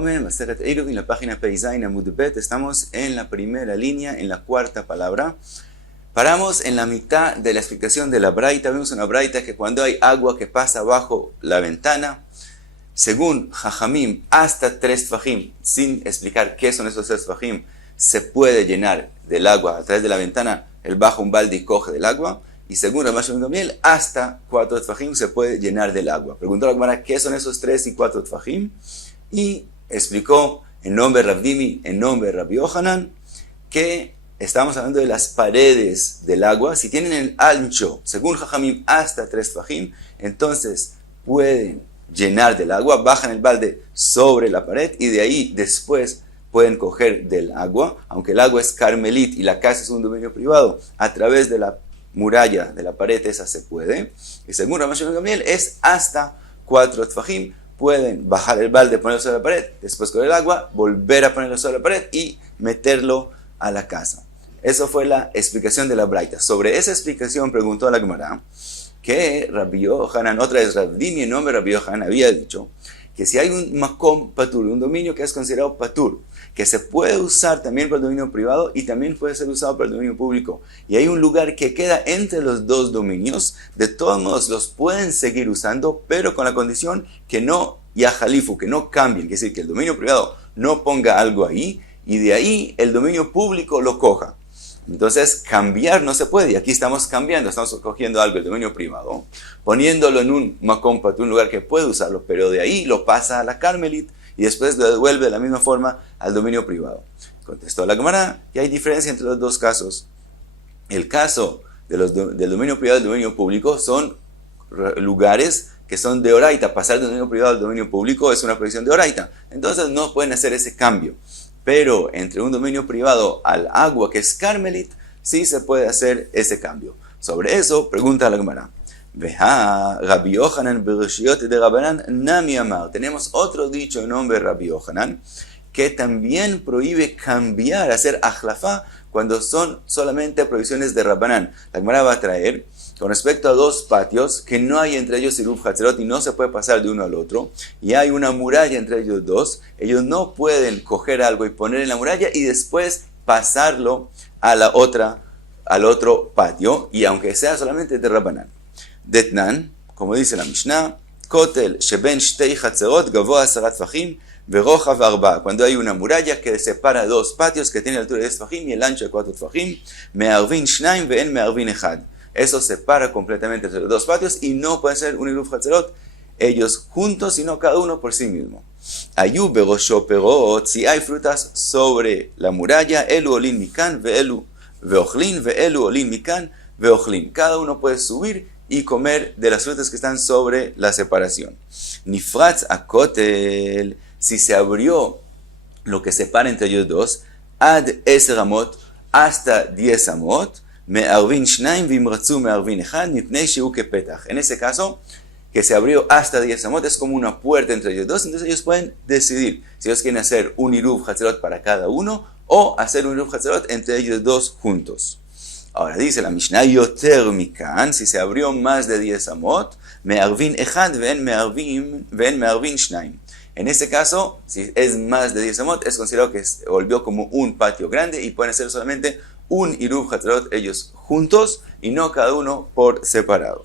Omen, Maseret Eruvin, la página Peizain Amud Bet. Estamos en la primera línea, en la cuarta palabra. Paramos en la mitad de la explicación de la braita. Vemos una braita que cuando hay agua que pasa bajo la ventana, según Jajamim, hasta 3 tfajim, sin explicar qué son esos 3 tfajim, se puede llenar del agua a través de la ventana. Él baja un balde y coge del agua. Y según Rav Shimon Gamliel, hasta 4 tfajim se puede llenar del agua. Preguntó a la Gemara qué son esos 3 y 4 tfajim. Y explicó en nombre de Rav Dimi, en nombre de Rabbi Yohanan, que estamos hablando de las paredes del agua. Si tienen el ancho, según Jajamim, hasta 3 tfajim, entonces pueden llenar del agua, bajan el balde sobre la pared y de ahí después pueden coger del agua. Aunque el agua es carmelit y la casa es un dominio privado, a través de la muralla de la pared esa se puede. Y según Rav Shimon Gamliel es hasta 4 tfajim. Pueden bajar el balde, ponerlo sobre la pared, después con el agua, volver a ponerlo sobre la pared y meterlo a la casa. Eso fue la explicación de la braita. Sobre esa explicación preguntó a la Gemara que Rabbi Yohanan, otra vez Rav Dimi, en nombre de Rabbi Yohanan, había dicho que si hay un makom patur, un dominio que es considerado patur, que se puede usar también para el dominio privado y también puede ser usado para el dominio público, y hay un lugar que queda entre los dos dominios, de todos modos los pueden seguir usando, pero con la condición que no yahalifu, que no cambien, es decir, que el dominio privado no ponga algo ahí, y de ahí el dominio público lo coja. Entonces, cambiar no se puede, y aquí estamos cambiando, estamos cogiendo algo del dominio privado, poniéndolo en un makom patur, un lugar que puede usarlo, pero de ahí lo pasa a la carmelit, y después lo devuelve de la misma forma al dominio privado. Contestó la Gemara que hay diferencia entre los dos casos. El caso del dominio privado y del dominio público son lugares que son de oraita. Pasar del dominio privado al dominio público es una prohibición de oraita. Entonces no pueden hacer ese cambio. Pero entre un dominio privado al agua que es carmelit, sí se puede hacer ese cambio. Sobre eso pregunta la Gemara. Rabbi Yohanan bereshiyot de Rabbanan nami amar. Tenemos otro dicho en nombre de Rabbi Yohanan que también prohíbe cambiar, hacer ajlafá cuando son solamente prohibiciones de Rabbanan. La Gemara va a traer con respecto a 2 patios que no hay entre ellos iruv hatzerot y no se puede pasar de uno al otro, y hay una muralla entre ellos dos. Ellos no pueden coger algo y poner en la muralla y después pasarlo a la otra, al otro patio, y aunque sea solamente de Rabbanan. Detnan, como dice la Mishnah, Kotel sheben shtei hatzerot gavoa 10 tfajim verochav 4. Cuando hay una muralla que separa 2 patios que tiene la altura de 10 tfajim y el ancho de 4 tfajim, me'arvin shnaim ve'en me'arvin echad. Eso separa completamente entre los 2 patios y no puede ser un iruv hatzerot ellos juntos, sino cada uno por sí mismo. Ayu berosho perot, si hay frutas sobre la muralla, elu olin mikan ve'elu ve'ochlin ve'elu olin mikan ve'ochlin. Cada uno puede subir y comer de las frutas que están sobre la separación. Nifratz akotel, si se abrió lo que separa entre ellos dos, ad 10 amot, hasta 10 amot, me'arvin shnaim v'imratzu me'arvin echad, mipnei shehu kepetach. En ese caso, que se abrió hasta 10 amot, es como una puerta entre ellos dos, entonces ellos pueden decidir si ellos quieren hacer un iruv hatzerot para cada uno, o hacer un iruv hatzerot entre ellos dos juntos. Ahora dice la Mishnah, yoter mikan, si se abrió más de 10 amot, me'arvin echad ve'en me'arvin shnaim. En este caso, si es más de 10 amot, es considerado que se volvió como un patio grande y pueden hacer solamente un iruv hatzerot ellos juntos y no cada uno por separado.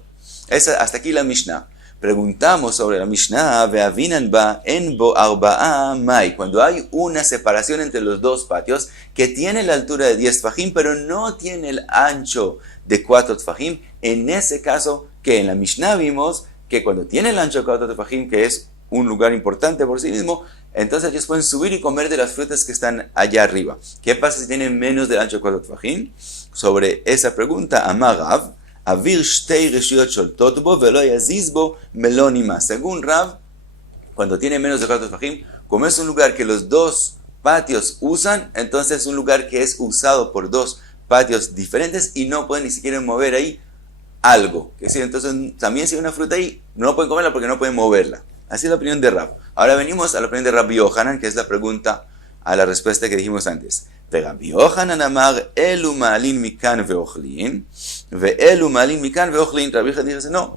Hasta aquí la Mishnah. Preguntamos sobre la Mishnah, ve'avinan ba en bo arba'a mai, cuando hay una separación entre los 2 patios que tiene la altura de 10 tfajim, pero no tiene el ancho de 4 tfajim. En ese caso, que en la Mishnah vimos que cuando tiene el ancho de 4 tfajim, que es un lugar importante por sí mismo, entonces ellos pueden subir y comer de las frutas que están allá arriba. ¿Qué pasa si tienen menos del ancho de 4 tfajim? Sobre esa pregunta, Amar Rav, Avir shtei reshiyot sholtot bo velo yaziz bo melonima. Según Rav, cuando tiene menos de 4 tfajim, como es un lugar que los 2 patios usan, entonces es un lugar que es usado por 2 patios diferentes y no pueden ni siquiera mover ahí algo. Que sí, entonces también si hay una fruta ahí, no pueden comerla porque no pueden moverla. Así es la opinión de Rav. Ahora venimos a la opinión de Rabbi Yohanan, que es la pregunta a la respuesta que dijimos antes. Rabbi Yohanan amar elu ma'alin mikan ve'ochlin ve'elu ma'alin mikan ve'ochlin. Rabbi Yohanan dice no,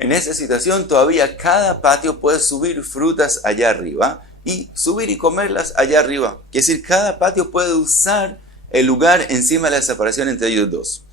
En esa situación todavía cada patio puede subir frutas allá arriba y subir y comerlas allá arriba. Es decir, cada patio puede usar el lugar encima de la separación entre ellos dos.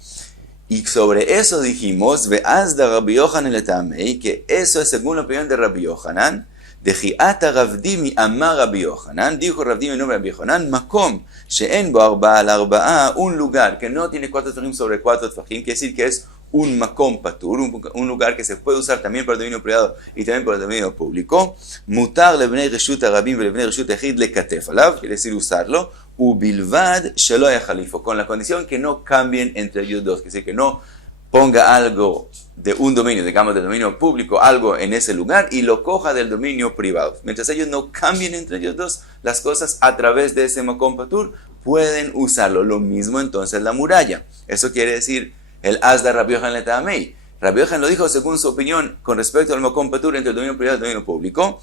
Y sobre eso dijimos, ve'azda Rabbi Yochanan letamei, que eso es según la opinión de Rabbi Yochanan, de Ji'ata Ravdimi amar Rabbi Yochanan, dijo Ravdimi en nombre de Rabbi Yochanan, makom she'en bo arba'a al arba'a, un lugar que no tiene 4 tfajim sobre 4 tfajim, quiere decir que es un makom patur, un lugar que se puede usar también para el dominio privado y también para el dominio público. Mutar lebnei reshut arabim velebnei reshut echid lekatef alav, quiere decir usarlo. Ubilvad shelo yachalifo, con la condición que no cambien entre ellos dos, que decir que no ponga algo de un dominio, digamos del dominio público, algo en ese lugar y lo coja del dominio privado. Mientras ellos no cambien entre ellos dos las cosas a través de ese makom patur, pueden usarlo. Lo mismo entonces la muralla. Eso quiere decir el Azda Rabbi Yochanan letamei. Rabbi Yochanan lo dijo según su opinión con respecto al makom patur entre el dominio privado y el dominio público,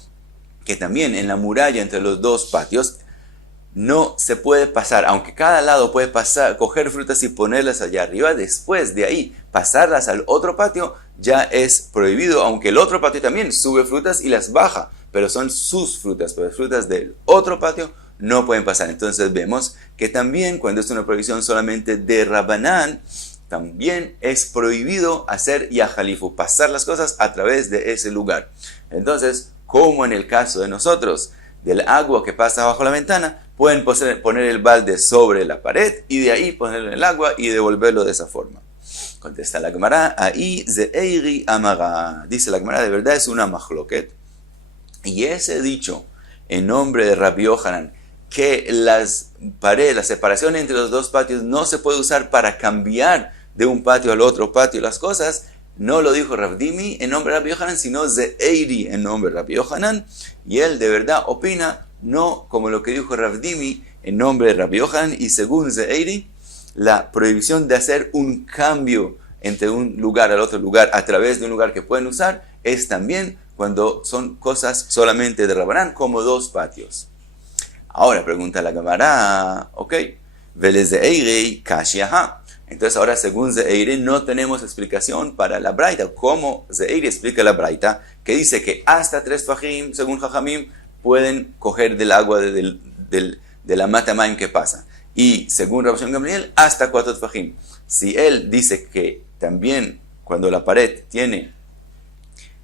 que también en la muralla entre los dos patios no se puede pasar, aunque cada lado puede pasar, coger frutas y ponerlas allá arriba, después de ahí pasarlas al otro patio ya es prohibido, aunque el otro patio también sube frutas y las baja, pero son sus frutas, pero las frutas del otro patio no pueden pasar. Entonces vemos que también cuando es una prohibición solamente de Rabanán, también es prohibido hacer yahalifu, pasar las cosas a través de ese lugar. Entonces, como en el caso de nosotros, del agua que pasa bajo la ventana, pueden poner el balde sobre la pared y de ahí ponerlo en el agua y devolverlo de esa forma. Contesta la Gemara, ahí ze'eiri amara. Dice la Gemara, de verdad es una machloket. Y ese dicho en nombre de Rabbi Yochanan, que las paredes, la separación entre los dos patios no se puede usar para cambiar de un patio al otro patio las cosas, no lo dijo Ravdimi en nombre de Rabbi Yochanan, sino Ze'eiri en nombre de Rabbi Yochanan, y él de verdad opina no como lo que dijo Ravdimi en nombre de Rabbi Yochanan, y según Ze'eiri, la prohibición de hacer un cambio entre un lugar al otro lugar a través de un lugar que pueden usar es también cuando son cosas solamente de Rabanán, como dos patios. Ahora pregunta la Gemara, ok, Vele Ze'eiri kashiaha. Entonces ahora según Ze'eiri no tenemos explicación para la braita. ¿Cómo Ze'eiri explica la braita? Que dice que hasta 3 fajim, según Jajamim, pueden coger del agua de la matamaim que pasa. Y según Rabbi Shimon Gamliel, hasta 4 fajim. Si él dice que también cuando la pared tiene,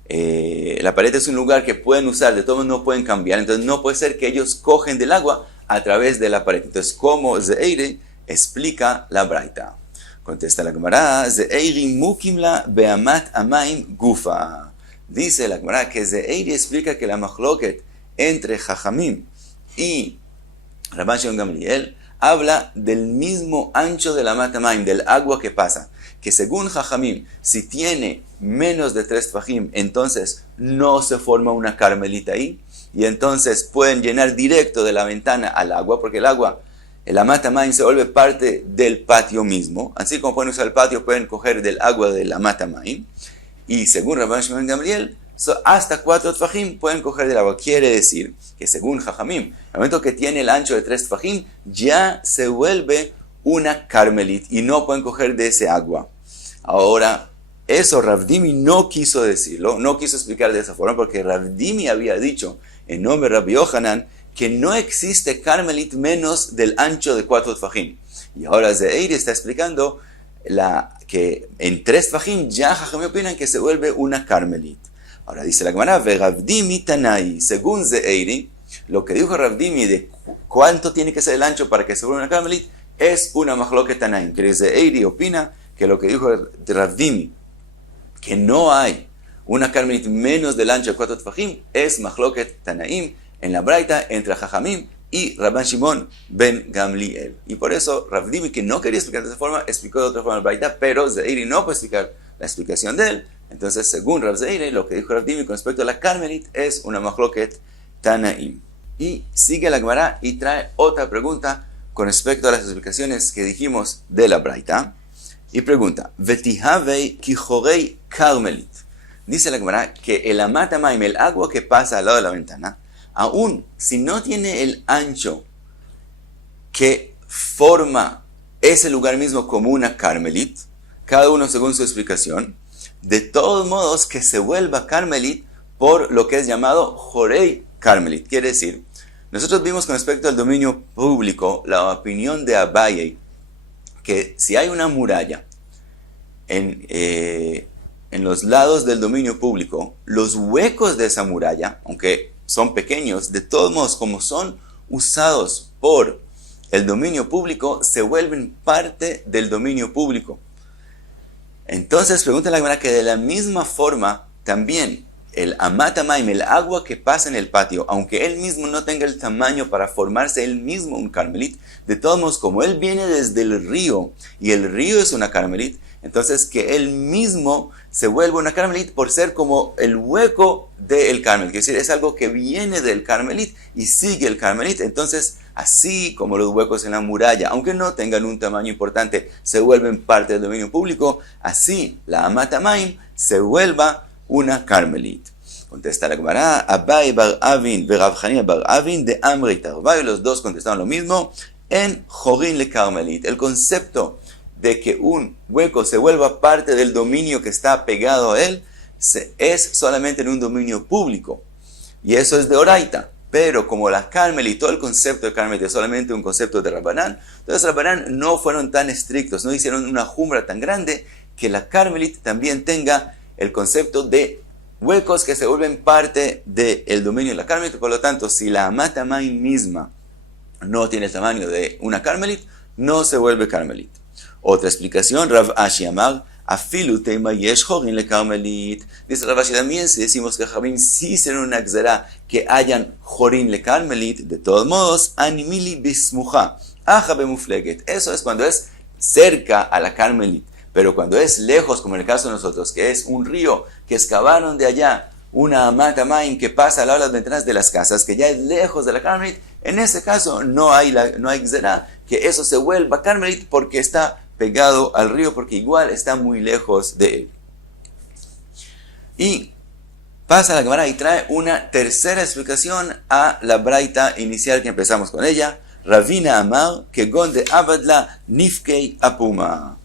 la pared es un lugar que pueden usar, de todos no pueden cambiar, entonces no puede ser que ellos cogen del agua a través de la pared. Entonces, ¿cómo Ze'eiri explica la braita? Contesta la Gemara, Ze'eiri mukimla be'amat amaim gufa. Dice la Gemara que Ze'eiri explica que la machloket entre Jajamim y Rabban Shimon Gamliel habla del mismo ancho de la matamaim, del agua que pasa. Que según Jajamim, si tiene menos de 3 fajim, entonces no se forma una carmelita ahí, y entonces pueden llenar directo de la ventana al agua, porque el agua, el amatamaim se vuelve parte del patio mismo. Así como pueden usar el patio, pueden coger del agua del amatamaim. Y según Rabban Shimon Gamliel, hasta 4 tfajim pueden coger del agua. Quiere decir que según Jajamim, en el momento que tiene el ancho de 3 tfajim, ya se vuelve una carmelit y no pueden coger de ese agua. Ahora, eso Ravdimi no quiso decirlo, no quiso explicar de esa forma, porque Ravdimi había dicho en nombre de Rabbi Yochanan que no existe carmelit menos del ancho de 4 tfajim. Y ahora Ze'eiri está explicando que en 3 tfajim ya Jajamim opinan que se vuelve una carmelit. Ahora dice la Gemara, Ravdimi Tanai, según Ze'eiri, lo que dijo Ravdimi de cuánto tiene que ser el ancho para que se vuelva una carmelit es una machloket Tanaim, que Ze'eiri opina que lo que dijo Ravdimi, que no hay una carmelit menos del ancho de 4 tfajim, es machloket Tanaim en la braita entre Jajamim y Rabban Shimon ben Gamliel. Y por eso Ravdimi, que no quería explicar de esa forma, explicó de otra forma la braita, pero Ze'eiri no puede explicar la explicación de él. Entonces, según Rav Ze'eiri, lo que dijo Ravdimi con respecto a la carmelit es una machloket Tanaim. Y sigue la Gemara y trae otra pregunta con respecto a las explicaciones que dijimos de la braita. Y pregunta, Vetihavei kijorei carmelit. Dice la Gemara que el amatamaim, el agua que pasa al lado de la ventana, aún si no tiene el ancho que forma ese lugar mismo como una carmelit, cada uno según su explicación, de todos modos que se vuelva carmelit por lo que es llamado jorei carmelit. Quiere decir Nosotros vimos con respecto al dominio público la opinión de Abaye, que si hay una muralla en los lados del dominio público, los huecos de esa muralla, aunque son pequeños, de todos modos, como son usados por el dominio público, se vuelven parte del dominio público. Entonces, pregunta la Gemara que de la misma forma, también el amat hamayim, el agua que pasa en el patio, aunque él mismo no tenga el tamaño para formarse él mismo un carmelit, de todos modos, como él viene desde el río, y el río es una carmelit, entonces que él mismo se vuelve una carmelit por ser como el hueco del carmelit. Es decir, es algo que viene del carmelit y sigue el carmelit. Entonces, así como los huecos en la muralla, aunque no tengan un tamaño importante, se vuelven parte del dominio público, así la amat hamayim se vuelva una carmelit. Contesta la Gemara, Abai bar Avin y Rav Hanina bar Avin de Amrei Tarvai, los dos contestaron lo mismo, en Jorin le carmelit. El concepto de que un hueco se vuelva parte del dominio que está pegado a él es solamente en un dominio público. Y eso es de Oraita. Pero como la carmelit, todo el concepto de carmelit es solamente un concepto de Rabbanán, entonces Rabbanán no fueron tan estrictos, no hicieron una jumbra tan grande que la carmelit también tenga el concepto de huecos que se vuelven parte del dominio de la carmelit. Por lo tanto, si la amat hamayim misma no tiene el tamaño de una carmelit, no se vuelve carmelit. Otra explicación, Rav Ashi amar, afilu teima yesh jorin le carmelit. Dice Rav Ashi también, si decimos que Jabim sí será una gzera que hayan jorin le carmelit, de todos modos, animili bismuja, aja bemufleget. Eso es cuando es cerca a la carmelit. Pero cuando es lejos, como en el caso de nosotros, que es un río que excavaron de allá, una amat hamayim que pasa al lado de las ventanas de las casas, que ya es lejos de la carmelit, en ese caso no hay gzera que eso se vuelva carmelit porque está pegado al río, porque igual está muy lejos de él. Y pasa la Gemara y trae una tercera explicación a la braita inicial que empezamos con ella. Ravina amar que gonde abadla nifkei apuma.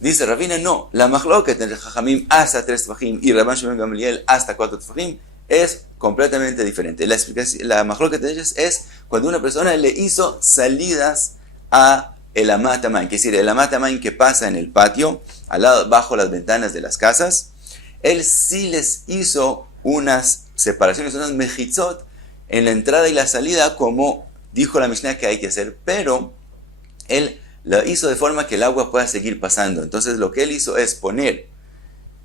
Dice Ravina, no, la machloket entre Jajamim hasta 3 tefajim y Rabban Shimon Gamliel hasta 4 tefajim es completamente diferente. La machloket de ellas es cuando una persona le hizo salidas a el amat hamayim, que es decir, el amat hamayim que pasa en el patio, al lado, bajo las ventanas de las casas, él sí les hizo unas separaciones, unas mejitzot en la entrada y la salida, como dijo la Mishnah que hay que hacer, pero él lo hizo de forma que el agua pueda seguir pasando. Entonces lo que él hizo es poner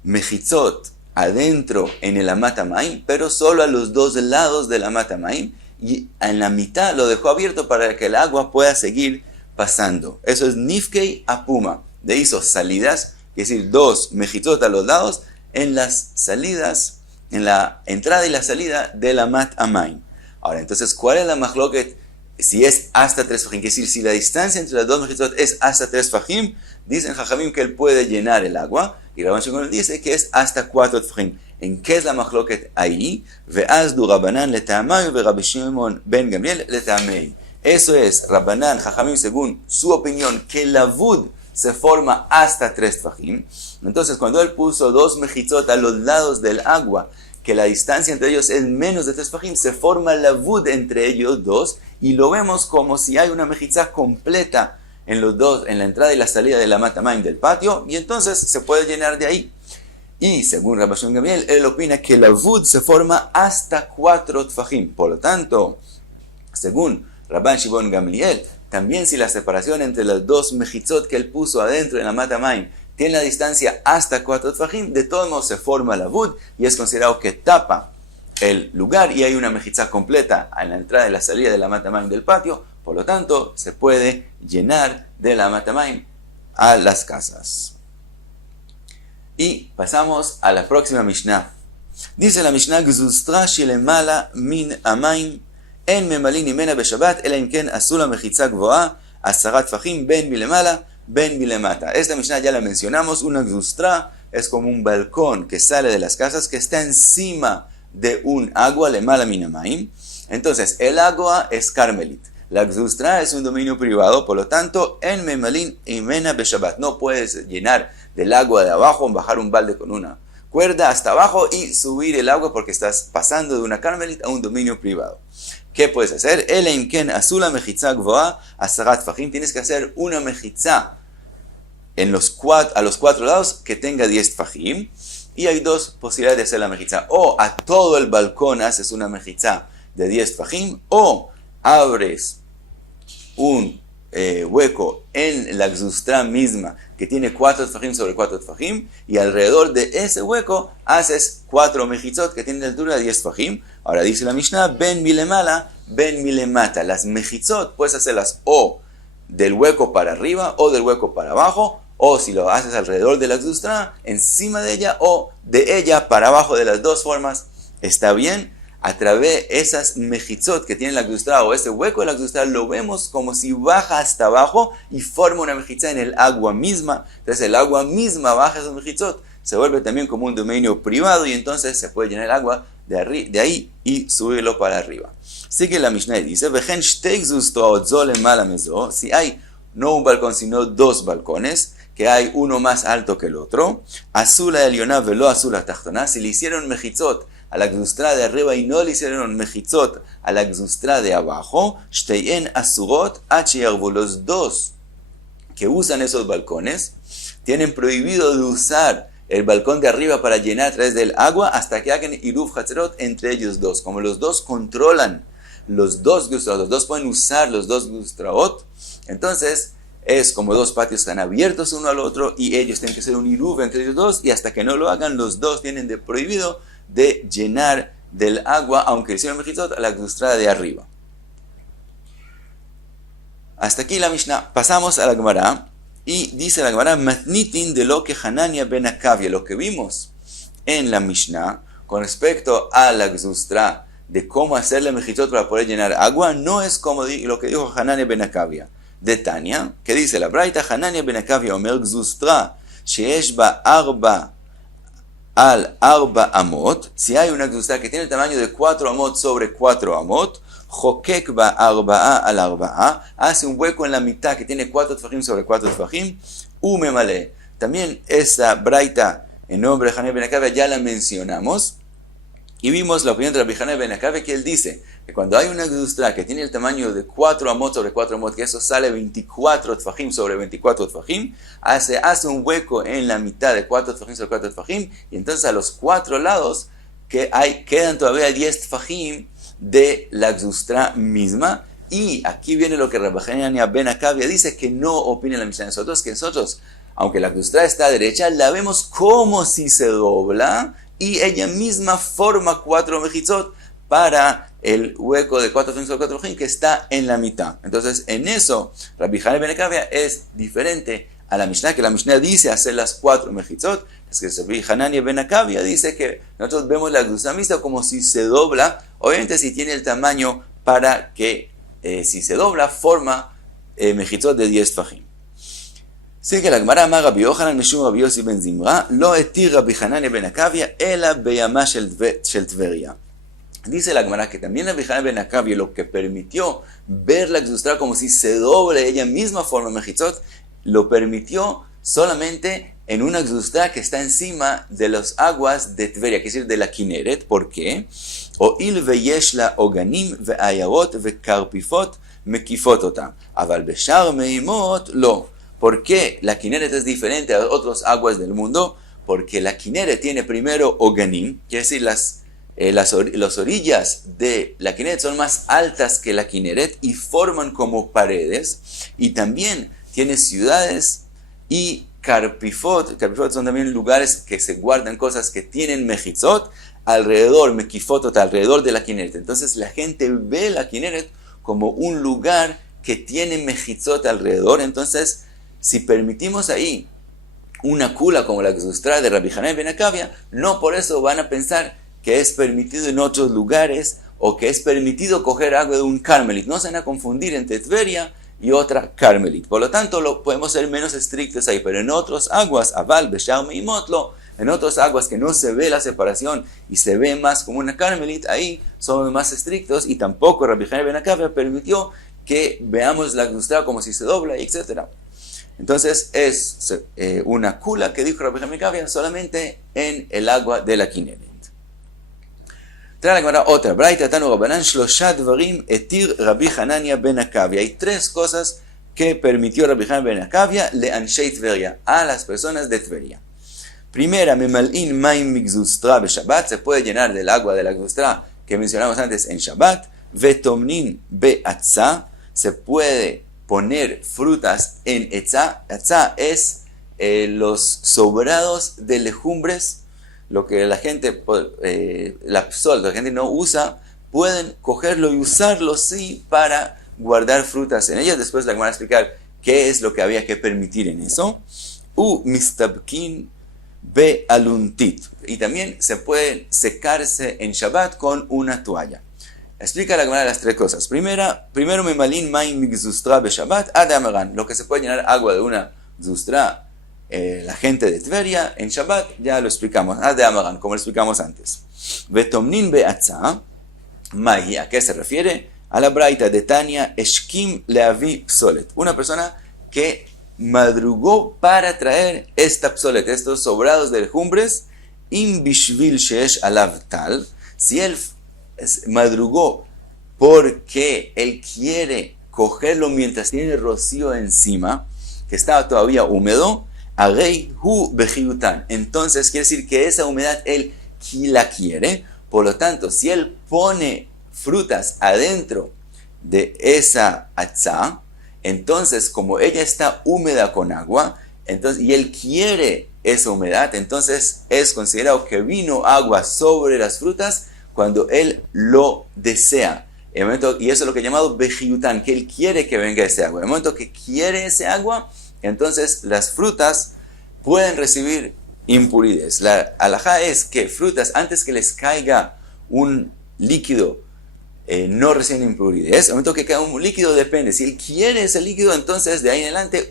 mejitzot adentro en el amat hamayim, pero solo a los dos lados del amat hamayim, y en la mitad lo dejó abierto para que el agua pueda seguir pasando. Eso es nifkei apuma. Le hizo salidas, es decir, 2 mejitzot a los lados en las salidas, en la entrada y la salida del amat hamayim. Ahora, entonces, ¿cuál es la machloket? Si es hasta 3 fajim, es decir, si la distancia entre las 2 mejitzot es hasta 3 fajim, dicen Jajamim que él puede llenar el agua, y Rabban Shimon dice que es hasta 4 fajim. ¿En qué es la machloket ahí? Ve'azdu Rabbanan le'tamay ve Rabbi Shimon ben Gamliel le'tamay. Eso es, Rabbanan, Jajamim, según su opinión, que la vud se forma hasta 3 tefajim. Entonces, cuando él puso 2 mejitzot a los lados del agua, que la distancia entre ellos es menos de 3 tefajim, se forma la vud entre ellos dos, y lo vemos como si hay una mejitzá completa en los dos, en la entrada y la salida de la amat hamayim del patio, y entonces se puede llenar de ahí. Y según Rabbi Shimon Gamliel, él opina que la vud se forma hasta 4 tefajim. Por lo tanto, según Rabban Shimon Gamliel, también si la separación entre las 2 mejitzot que él puso adentro en la amat hamayim tiene la distancia hasta 4 tefajim, de todos modos se forma la vud y es considerado que tapa el lugar y hay una mejitzá completa en la entrada y la salida de la amat hamayim del patio. Por lo tanto, se puede llenar de la amat hamayim a las casas. Y pasamos a la próxima Mishnah. Dice la Mishnah, Gzustra shilemala min hamayim en memalin imena beshabat, ela imken azula mechitza gvoa, asarat fajim, ben milemala, ben milemata. Esta Mishnah ya la mencionamos, una gzustra es como un balcón que sale de las casas que está encima de un agua, lemala min hamayim. Entonces, el agua es carmelit. La gzustra es un dominio privado, por lo tanto, en memalin imena beshabat. No puedes llenar del agua de abajo, bajar un balde con una cuerda hasta abajo y subir el agua porque estás pasando de una carmelit a un dominio privado. ¿qué puedes hacer? Ela imken azula mechitza gvoa asarat fajim. Tienes que hacer una mechitza a los 4 lados que tenga 10 fajim. Y hay dos posibilidades de hacer la mechitza. O a todo el balcón haces una mechitza de 10 fajim, o abres un hueco en la gzustra misma que tiene 4 tfajim sobre 4 tfajim, y alrededor de ese hueco haces 4 mechitzot que tienen la altura de 10 tfajim. Ahora dice la Mishnah, ben milemala, ben milemata. Las mechitzot puedes hacerlas o del hueco para arriba o del hueco para abajo, o si lo haces alrededor de la gzustra, encima de ella o de ella para abajo. De las dos formas está bien. A través de esas mechitzot que tiene la gzustra o ese hueco de la gzustra, lo vemos como si baja hasta abajo y forma una mechitza en el agua misma. Entonces el agua misma baja esos mechitzot, se vuelve también como un dominio privado, y entonces se puede llenar el agua de ahí y subirlo para arriba. Sigue la Mishnah y dice, Vechen shtei gzustraot zo lemala mezo. Si hay no un balcón sino 2 balcones, que hay uno más alto que el otro, azula elioná velo azula tachtoná. Si le hicieron mechitzot a la gzustra de arriba y no le hicieron mechitzot a la gzustra de abajo, shteyen asurot achiyarvu. Los dos que usan esos balcones tienen prohibido de usar el balcón de arriba para llenar a través del agua hasta que hagan iruv hatzerot entre ellos dos. Como los dos controlan los dos gzustraot, los dos pueden usar los dos gzustraot, entonces es como 2 patios están abiertos uno al otro y ellos tienen que hacer un iruv entre ellos dos, y hasta que no lo hagan, los dos tienen de prohibido de llenar del agua, aunque hicieron mechitzot, a la gzustra de arriba. Hasta aquí la Mishnah. Pasamos a la Gemara, y dice la Gemara, matnitin de lo que Hanania ben Akavia. Lo que vimos en la Mishnah con respecto a la gzustra de cómo hacerle mechitzot para poder llenar agua, no es como lo que dijo Hanania ben Akavia. De Tania, que dice la Braita, Hanania ben Akavia omer gzustra sheyesh ba arba al arba amot. Si hay una gzustra que tiene el tamaño de 4 amot sobre 4 amot, jokek ba arba'a al arba'a, hace un hueco en la mitad que tiene 4 tfajim sobre 4 tfajim, umemale. También esta Braita en nombre de Hanania ben Akavia ya la mencionamos, y vimos la opinión de Rabbi Hanania ben Akavia, que él dice que cuando hay una gzustra que tiene el tamaño de 4 amot sobre 4 amot, que eso sale 24 tfajim sobre 24 tfajim, hace un hueco en la mitad de 4 tfajim sobre 4 tfajim, y entonces a los 4 lados quedan todavía 10 tfajim de la gzustra misma. Y aquí viene lo que Rabbi Hanania ben Akavia dice, que no opina la Mishnah de nosotros, que nosotros, aunque la gzustra está derecha, la vemos como si se dobla, y ella misma forma 4 mechitzot para el hueco de 4 sobre 4 que está en la mitad. Entonces, en eso, Rabbi Hanania ben Akavia es diferente a la Mishnah, que la Mishnah dice hacer las 4 mechitzot. Es que Rabbi Hanania ben Akavia dice que nosotros vemos la gzustra mixta como si se dobla, obviamente si tiene el tamaño para que, si se dobla, forma mechitzot de 10 tfajim. Sigue la Gemara, amar Rabbi Yochanan mishum Rabbi Yossi ben Zimra, lo etir Rabbi Hanania ben Akavia, ela beyama shel Tveria. Dice la Gemara que también Rabbi Hanania ben Akavia lo que permitió ver la gzustra como si se doble, ella misma forma mechitzot, lo permitió solamente en una gzustra que está encima de las aguas de Tveria, que es decir, de la Kineret. ¿Por qué? Oil veyesh la oganim ve'ayarot ve'karpifot mekifot otam, aval beshar meimot lo. ¿Por qué la Kineret es diferente a otras aguas del mundo? Porque la Kineret tiene primero oganim, quiere decir las orillas de la Kineret son más altas que la Kineret y forman como paredes, y también tiene ciudades, y karpifot son también lugares que se guardan cosas que tienen mechitzot alrededor, mekifotot, alrededor de la Kineret. Entonces la gente ve la Kineret como un lugar que tiene mechitzot alrededor. Entonces, si permitimos ahí una kula como la gzustra de Rabbi Hanania ben Akavia, no por eso van a pensar que es permitido en otros lugares, o que es permitido coger agua de un Carmelit. No se van a confundir entre Tveria y otra Carmelit. Por lo tanto, podemos ser menos estrictos ahí, pero en otras aguas, aval, beshar meimotlo, en otras aguas que no se ve la separación y se ve más como una Carmelit, ahí somos más estrictos, y tampoco Rabbi Hanania ben Akavia permitió que veamos la gzustra como si se dobla, etc. Entonces es una kula que dijo Rabbi Hanania ben Akavia solamente en el agua de la Kineret. Trae la Gemara otra. Braita Tanu Rabbanan Shlosha Dvarim Etir Rabbi Hanania ben Akavia. Hay tres cosas que permitió Rabbi Hanania ben Akavia le Anshei Tveria, a las personas de Tveria. Primera, Memal'in Maim Migzustra be Shabbat. Se puede llenar del agua de la Gzustra que mencionamos antes en Shabbat. Vetomnin be Atza. Se puede poner frutas en Etza. Etza es los sobrados de legumbres, lo que la gente, la gente no usa, pueden cogerlo y usarlo, sí, para guardar frutas en ellas. Después la Gemara va a explicar qué es lo que había que permitir en eso. Mistabkin be aluntit. Y también se puede secarse en Shabbat con una toalla. Explica la Gemara las tres cosas. Primero, memalin maim migzustra be Shabbat ad amaran. Lo que se puede llenar agua de una zustra, la gente de Tveria, en Shabbat, ya lo explicamos, de Amaran, como lo explicamos antes. Vetomnin be'atza, mai, ¿a qué se refiere? A la braita de Tania, eshkim leavi psolet. Una persona que madrugó para traer esta psolet, estos sobrados de legumbres, im bishvil sheesh alav tal. Si él madrugó porque él quiere cogerlo mientras tiene rocío encima, que estaba todavía húmedo, entonces quiere decir que esa humedad él la quiere. Por lo tanto, si él pone frutas adentro de esa atzá, entonces como ella está húmeda con agua, entonces, y él quiere esa humedad, entonces es considerado que vino agua sobre las frutas cuando él lo desea. Y eso es lo que he llamado bejiután, que él quiere que venga ese agua. En el momento que quiere ese agua, entonces las frutas pueden recibir impuridades. La halajá es que frutas, antes que les caiga un líquido, no reciben impuridades. En el momento que caiga un líquido, depende. Si él quiere ese líquido, entonces de ahí en adelante,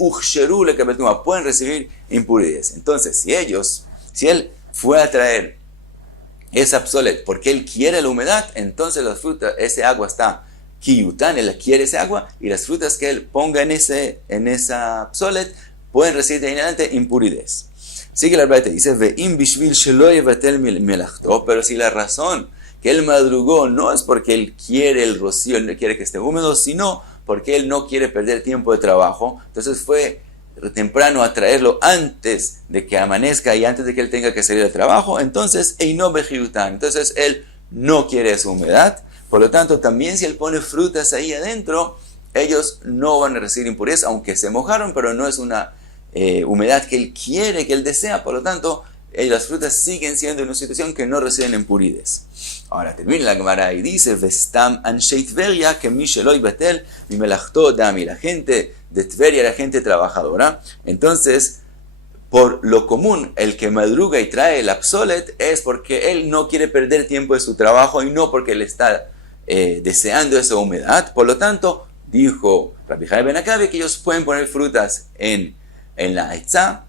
pueden recibir impuridades. Entonces, si él fue a traer esa psolet porque él quiere la humedad, entonces las frutas, ese agua está kiyután, él quiere ese agua, y las frutas que él ponga en esa psolet pueden recibir de ahí en adelante impuridades. Sigue la braita, dice, ve'im bishvil shelo yevatel melachto, pero si la razón que él madrugó no es porque él quiere el rocío, él quiere que esté húmedo, sino porque él no quiere perder tiempo de trabajo, entonces fue temprano a traerlo antes de que amanezca y antes de que él tenga que salir de trabajo, entonces eino bejiután, entonces él no quiere esa humedad. Por lo tanto, también si él pone frutas ahí adentro, ellos no van a recibir impurezas, aunque se mojaron, pero no es una humedad que él quiere, que él desea. Por lo tanto, las frutas siguen siendo en una situación que no reciben impurezas. Ahora termina la Gemara y dice, Vestam anshei Tveria que mi shelo yibatel mi melachto dami. La gente de Tveria, la gente trabajadora. Entonces, por lo común, el que madruga y trae la psolet es porque él no quiere perder tiempo de su trabajo y no porque él está deseando esa humedad. Por lo tanto, dijo Rabbi Hanania ben Akavia que ellos pueden poner frutas en la etzá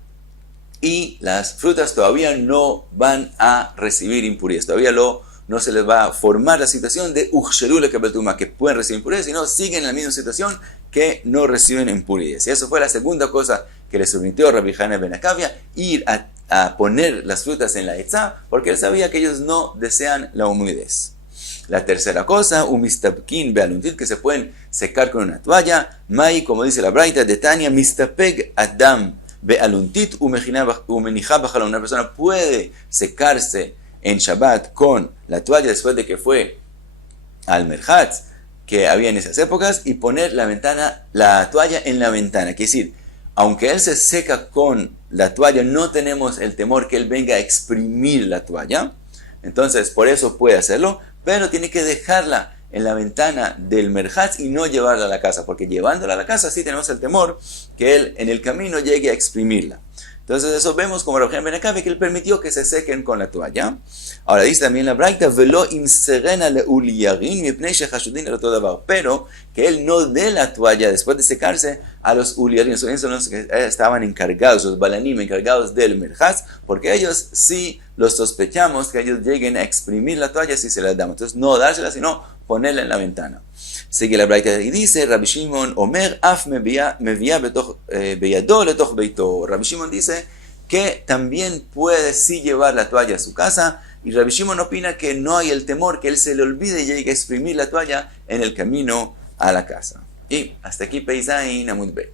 y las frutas todavía no van a recibir impurezas. Todavía no se les va a formar la situación de uchsherule kabeltuma, que pueden recibir impurezas, sino siguen en la misma situación que no reciben impurezas. Y eso fue la segunda cosa que les permitió Rabbi Hanania ben Akavia, ir a poner las frutas en la etzá, porque él sabía que ellos no desean la humedad. La tercera cosa, umistabkin bealuntit, que se pueden secar con una toalla. Mai, como dice la braita de Tania, mistapeg adam bealuntit umenijá bajala. Una persona puede secarse en Shabbat con la toalla después de que fue al merhatz que había en esas épocas y poner la toalla en la ventana. Quiere decir, aunque él se seca con la toalla, no tenemos el temor que él venga a exprimir la toalla. Entonces, por eso puede hacerlo, pero tiene que dejarla en la ventana del merhatz y no llevarla a la casa, porque llevándola a la casa sí tenemos el temor que él en el camino llegue a exprimirla. Entonces eso vemos como Rabbi Hanania ben Akavia que él permitió que se sequen con la toalla. Ahora dice también la braita, velo imserena leuliyarin mipnei shechashudin el otro davar, pero que él no dé la toalla después de secarse a los uliyarin, esos son los que estaban encargados, los balanim encargados del merhatz, porque ellos sí los sospechamos que ellos lleguen a exprimir la toalla si se la damos. Entonces no dársela, sino ponerla en la ventana. Sigue la braita y dice, Rabbi Shimon Omer af mevia beyado letoch beito. Rabbi Shimon dice que también puede sí llevar la toalla a su casa, Y Rabbi Shimon opina que no hay el temor que él se le olvide y llegue a exprimir la toalla en el camino a la casa. Y hasta aquí Peizain Amud Bet.